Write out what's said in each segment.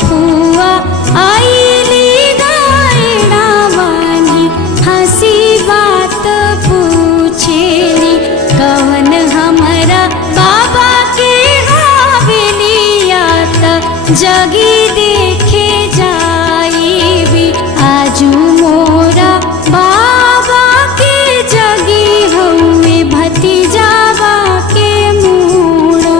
फुआ आईली गायना मानी हंसी बात पूछेली कवन हमरा बाबा के हवेलियात जगी देखे जाईबी आजू मोरा बाबा के जगी हुए भतीजावा के मूड़ना।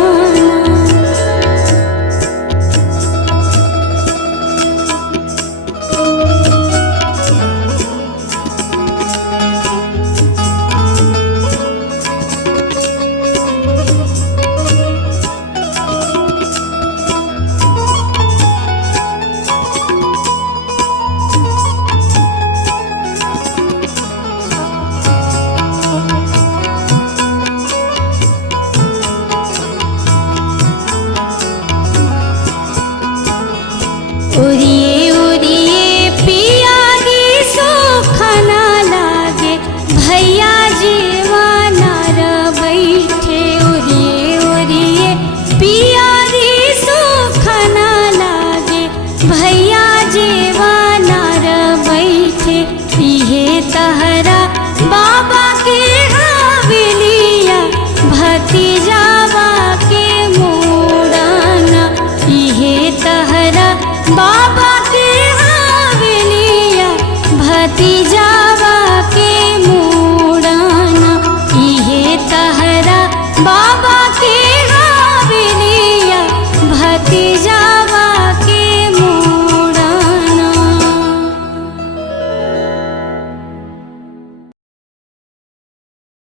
उड़िए उड़िए पियारी सोखना लागे भैया जीवाना बैठे उड़िए उड़िए पियारी सोखना लागे भैया जीवाना बैठे इहे तहरा बाबा के हवेलिया भतीजा